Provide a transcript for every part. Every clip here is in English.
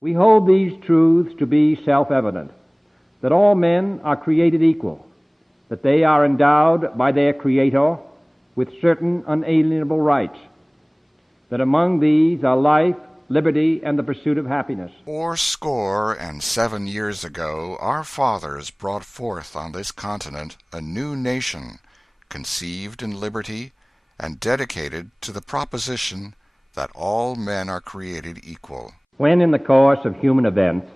We hold these truths to be self-evident, that all men are created equal, that they are endowed by their Creator with certain unalienable rights, that among these are life, liberty, and the pursuit of happiness. 87 years ago, our fathers brought forth on this continent a new nation, conceived in liberty and dedicated to the proposition that all men are created equal. When in the course of human events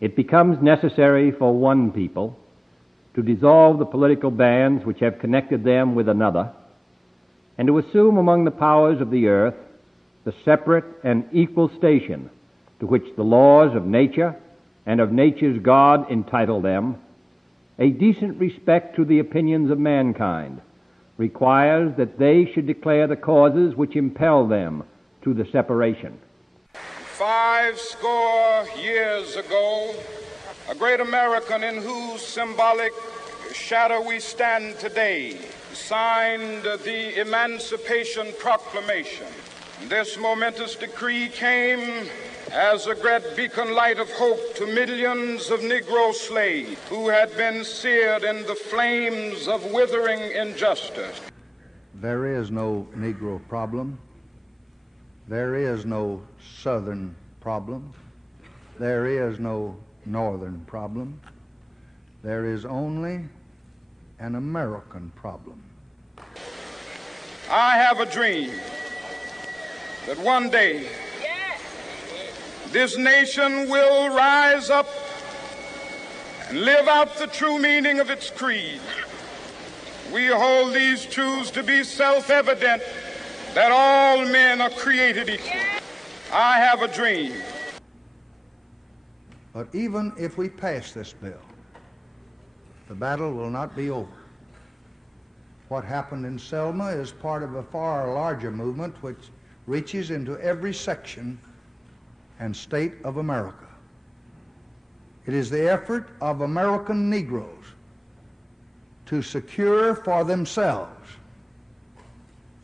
it becomes necessary for one people to dissolve the political bands which have connected them with another, and to assume among the powers of the earth the separate and equal station to which the laws of nature and of nature's God entitle them, a decent respect to the opinions of mankind requires that they should declare the causes which impel them to the separation. 50 years ago, a great American in whose symbolic shadow we stand today signed the Emancipation Proclamation. This momentous decree came as a great beacon light of hope to millions of Negro slaves who had been seared in the flames of withering injustice. There is no Negro problem. There is no Southern problem. There is no Northern problem. There is only an American problem. I have a dream that one day this nation will rise up and live out the true meaning of its creed. We hold these truths to be self-evident, that all men are created equal. I have a dream. But even if we pass this bill, the battle will not be over. What happened in Selma is part of a far larger movement which reaches into every section and state of America. It is the effort of American Negroes to secure for themselves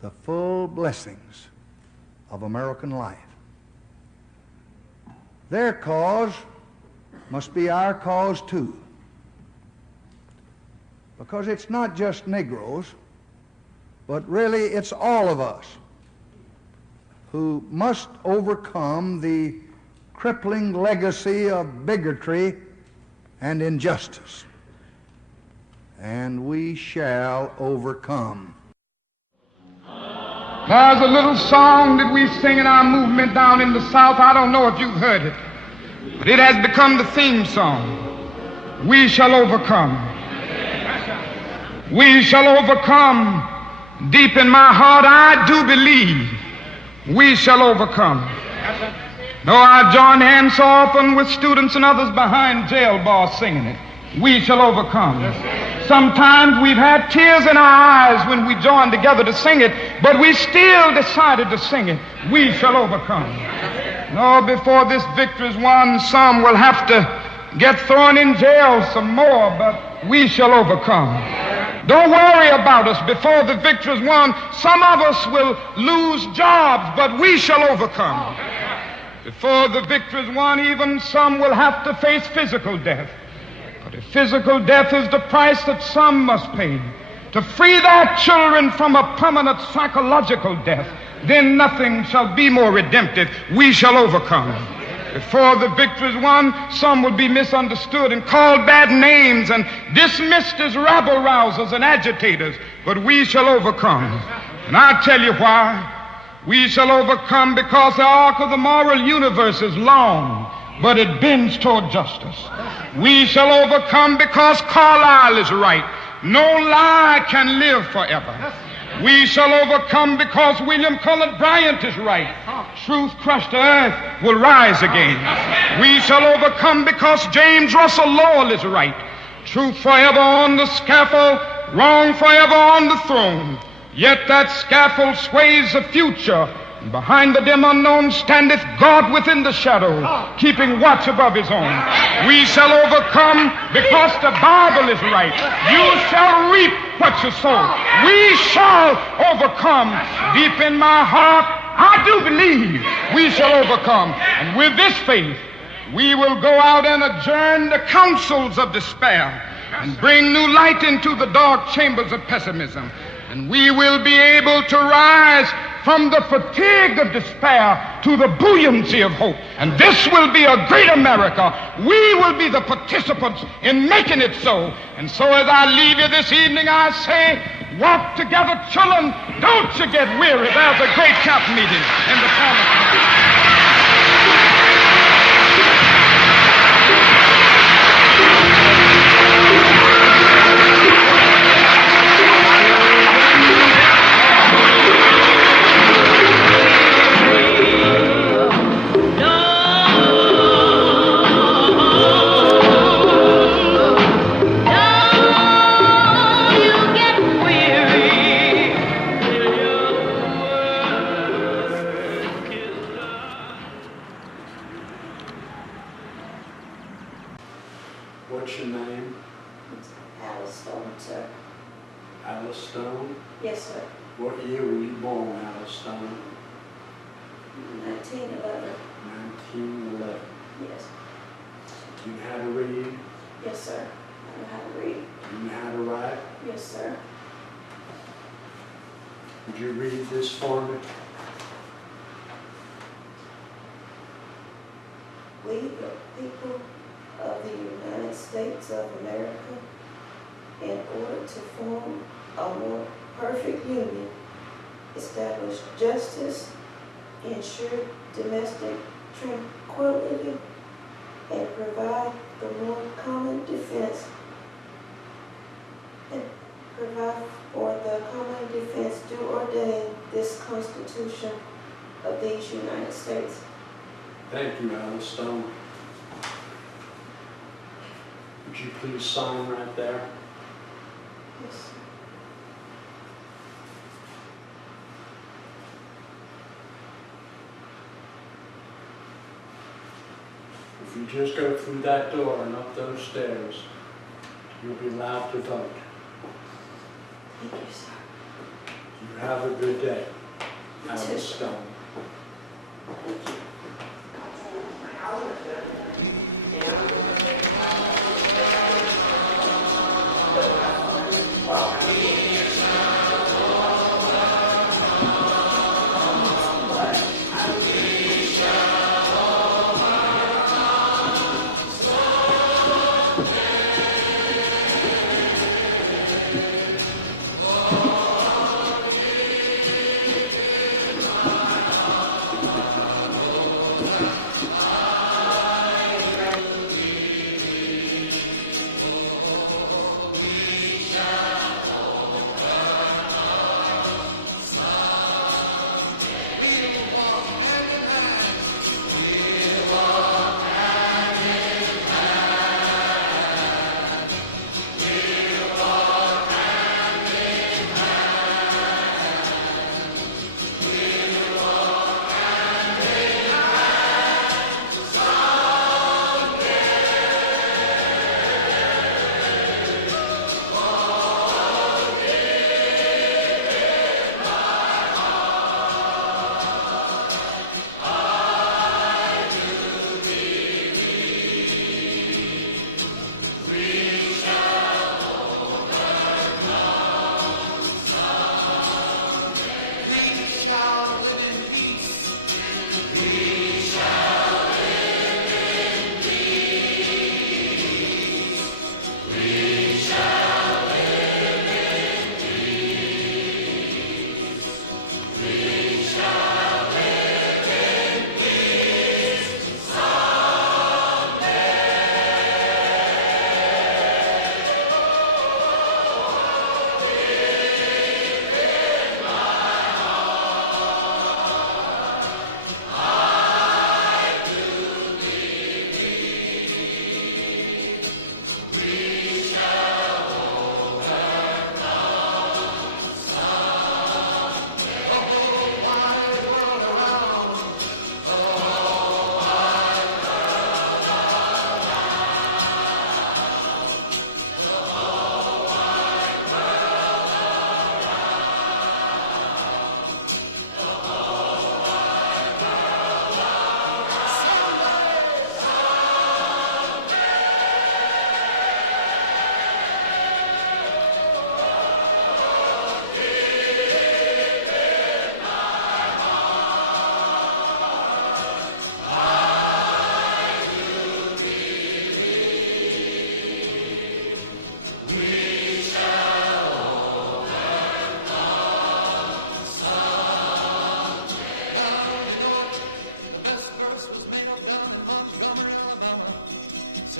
the full blessings of American life. Their cause must be our cause too, because it's not just Negroes, but really it's all of us who must overcome the crippling legacy of bigotry and injustice. And we shall overcome. There's a little song that we sing in our movement down in the South. I don't know if you've heard it, but it has become the theme song. We shall overcome. We shall overcome. Deep in my heart, I do believe we shall overcome. Though I join hands so often with students and others behind jail bars singing it, we shall overcome. Sometimes we've had tears in our eyes when we joined together to sing it, but we still decided to sing it. We shall overcome. No, before this victory is won, some will have to get thrown in jail some more, but we shall overcome. Don't worry about us. Before the victory is won, some of us will lose jobs, but we shall overcome. Before the victory is won, even some will have to face physical death. But if physical death is the price that some must pay to free their children from a permanent psychological death, then nothing shall be more redemptive. We shall overcome. Before the victory is won, some will be misunderstood and called bad names and dismissed as rabble-rousers and agitators, but we shall overcome. And I'll tell you why. We shall overcome because the arc of the moral universe is long, but it bends toward justice. We shall overcome because Carlyle is right. No lie can live forever. We shall overcome because William Cullen Bryant is right. Truth crushed to earth will rise again. We shall overcome because James Russell Lowell is right. Truth forever on the scaffold, wrong forever on the throne. Yet that scaffold sways the future. Behind the dim unknown standeth God within the shadow, keeping watch above his own. We shall overcome because the Bible is right. You shall reap what you sow. We shall overcome. Deep in my heart, I do believe we shall overcome. And with this faith, We will go out and adjourn the councils of despair and bring new light into the dark chambers of pessimism. And we will be able to rise from the fatigue of despair to the buoyancy of hope. And this will be a great America. We will be the participants in making it so. And so as I leave you this evening, I say, walk together, children. Don't you get weary. There's a great camp meeting in the corner. What's your name? Alice Stone, sir. Alice Stone? Yes, sir. What year were you born, Alice Stone? 1911. 1911. Yes. Do you know how to read? Yes, sir. I know how to read. Do you know how to write? Yes, sir. Would you read this for me? We, the people of the United States of America, in order to form a more perfect union, establish justice, ensure domestic tranquility, and provide the more common defense, do ordain this Constitution of these United States. Thank you, Alice Stone. Would you please sign right there? Yes, sir. If you just go through that door and up those stairs, you'll be allowed to vote. Thank you, sir. You have a good day, You too, Alice sir. Stone. Thank you.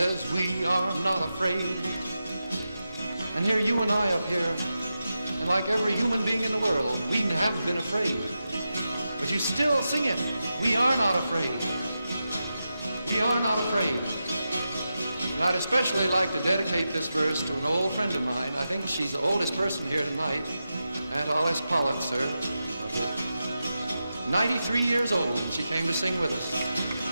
says we are not afraid. And here you and I are here, like every human being in the world, we have been afraid. But you still sing it. We are not afraid. We are not afraid. And I'd especially like to dedicate this verse to an old friend of mine. I think she's the oldest person here tonight, and always proud of her. 93 years old, and she came to sing with us.